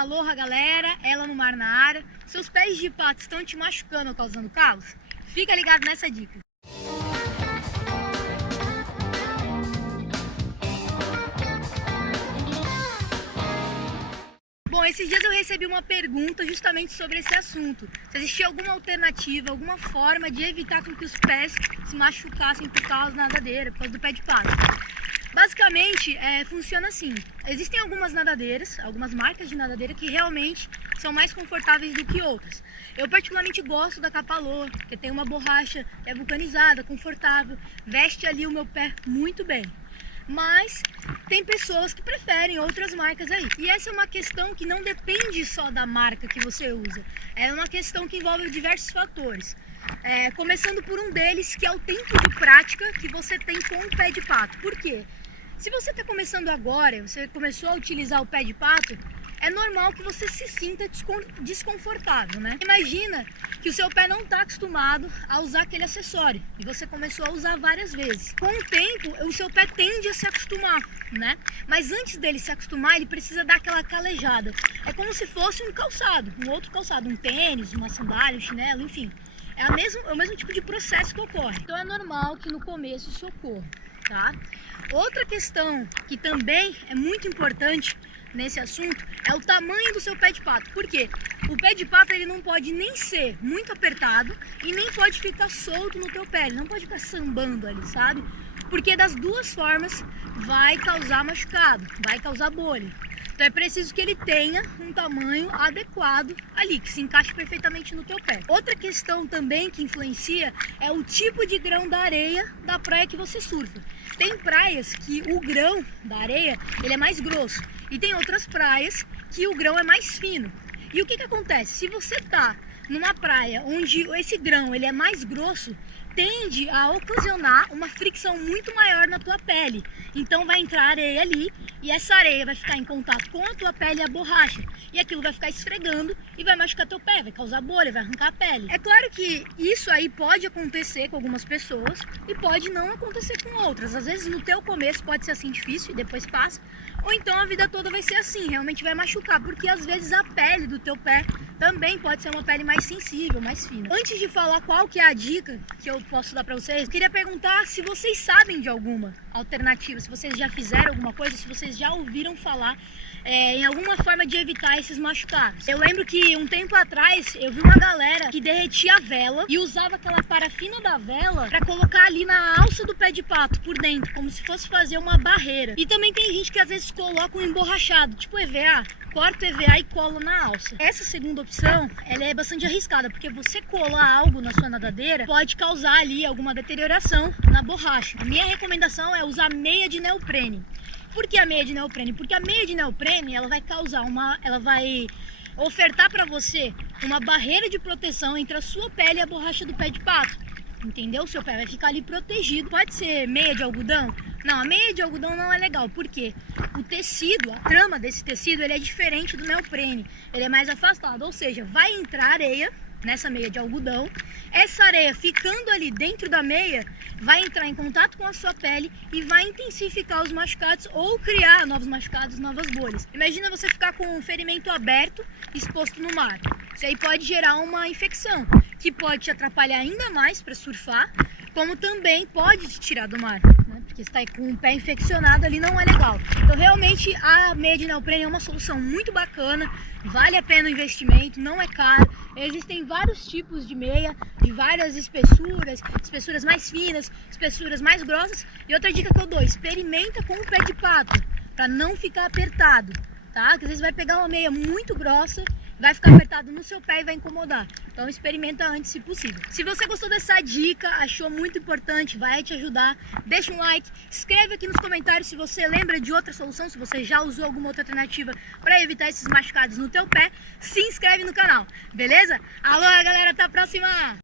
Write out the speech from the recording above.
Aloha galera, ela no mar na área. Seus pés de pato estão te machucando ou causando calos? Fica ligado nessa dica. Bom, esses dias eu recebi uma pergunta justamente sobre esse assunto. Se existia alguma alternativa, alguma forma de evitar com que os pés se machucassem por causa da nadadeira, por causa do pé de pato. Basicamente, funciona assim. Existem algumas nadadeiras, algumas marcas de nadadeira que realmente são mais confortáveis do que outras. Eu particularmente gosto da Kapalua, que tem uma borracha que é vulcanizada, confortável, veste ali o meu pé muito bem. Mas tem pessoas que preferem outras marcas aí. E essa é uma questão que não depende só da marca que você usa. É uma questão que envolve diversos fatores. Começando por um deles, que é o tempo de prática que você tem com o pé de pato. Por quê? Se você está começando agora, você começou a utilizar o pé de pato, é normal que você se sinta desconfortável, né? Imagina que o seu pé não está acostumado a usar aquele acessório e você começou a usar várias vezes. Com o tempo, o seu pé tende a se acostumar, né? Mas antes dele se acostumar, ele precisa dar aquela calejada. É como se fosse um calçado, um outro calçado, um tênis, uma sandália, um chinelo, enfim. É o mesmo tipo de processo que ocorre. Então é normal que no começo isso ocorra, tá? Outra questão que também é muito importante nesse assunto é o tamanho do seu pé de pato. Por quê? O pé de pato ele não pode nem ser muito apertado e nem pode ficar solto no teu pé, ele não pode ficar sambando ali, sabe? Porque das duas formas vai causar machucado, vai causar bolha. Então é preciso que ele tenha um tamanho adequado ali, que se encaixe perfeitamente no teu pé. Outra questão também que influencia é o tipo de grão da areia da praia que você surfa. Tem praias que o grão da areia ele é mais grosso e tem outras praias que o grão é mais fino. E o que acontece? Se você está numa praia onde esse grão ele é mais grosso, tende a ocasionar uma fricção muito maior na tua pele. Então vai entrar areia ali e essa areia vai ficar em contato com a tua pele e a borracha. E aquilo vai ficar esfregando e vai machucar teu pé, vai causar bolha, vai arrancar a pele. É claro que isso aí pode acontecer com algumas pessoas e pode não acontecer com outras. Às vezes no teu começo pode ser assim difícil e depois passa. Ou então a vida toda vai ser assim, realmente vai machucar. Porque às vezes a pele do teu pé também pode ser uma pele mais sensível, mais fina. Antes de falar qual que é a dica que eu posso dar pra vocês, eu queria perguntar se vocês sabem de alguma alternativa, se vocês já fizeram alguma coisa, se vocês já ouviram falar em alguma forma de evitar esses machucados. Eu lembro que um tempo atrás eu vi uma galera que derretia a vela e usava aquela parafina da vela para colocar ali na alça do pé de pato por dentro, como se fosse fazer uma barreira. E também tem gente que às vezes coloca um emborrachado, tipo EVA, corta o EVA e cola na alça. Essa segunda opção, ela é bastante arriscada, porque você colar algo na sua nadadeira pode causar ali alguma deterioração na borracha. A minha recomendação é usar meia de neoprene. Por que a meia de neoprene? Porque a meia de neoprene, ela vai ofertar para você uma barreira de proteção entre a sua pele e a borracha do pé de pato. Entendeu? O seu pé vai ficar ali protegido. Pode ser meia de algodão? Não, a meia de algodão não é legal, porque o tecido, a trama desse tecido, ele é diferente do neoprene. Ele é mais afastado, ou seja, vai entrar areia nessa meia de algodão. Essa areia ficando ali dentro da meia vai entrar em contato com a sua pele e vai intensificar os machucados ou criar novos machucados, novas bolhas. Imagina você ficar com um ferimento aberto exposto no mar. Isso aí pode gerar uma infecção que pode te atrapalhar ainda mais para surfar, como também pode te tirar do mar, né? Porque você está com o pé infeccionado ali, não é legal. Então realmente a meia de neoprene é uma solução muito bacana, vale a pena o investimento, não é caro. Existem vários tipos de meia, de várias espessuras, espessuras mais finas, espessuras mais grossas. E outra dica que eu dou, experimenta com o pé de pato, para não ficar apertado, tá? Porque às vezes vai pegar uma meia muito grossa, vai ficar apertado no seu pé e vai incomodar. Então experimenta antes se possível. Se você gostou dessa dica, achou muito importante, vai te ajudar, deixa um like, escreve aqui nos comentários se você lembra de outra solução, se você já usou alguma outra alternativa para evitar esses machucados no teu pé, se inscreve no canal, beleza? Alô galera, até a próxima!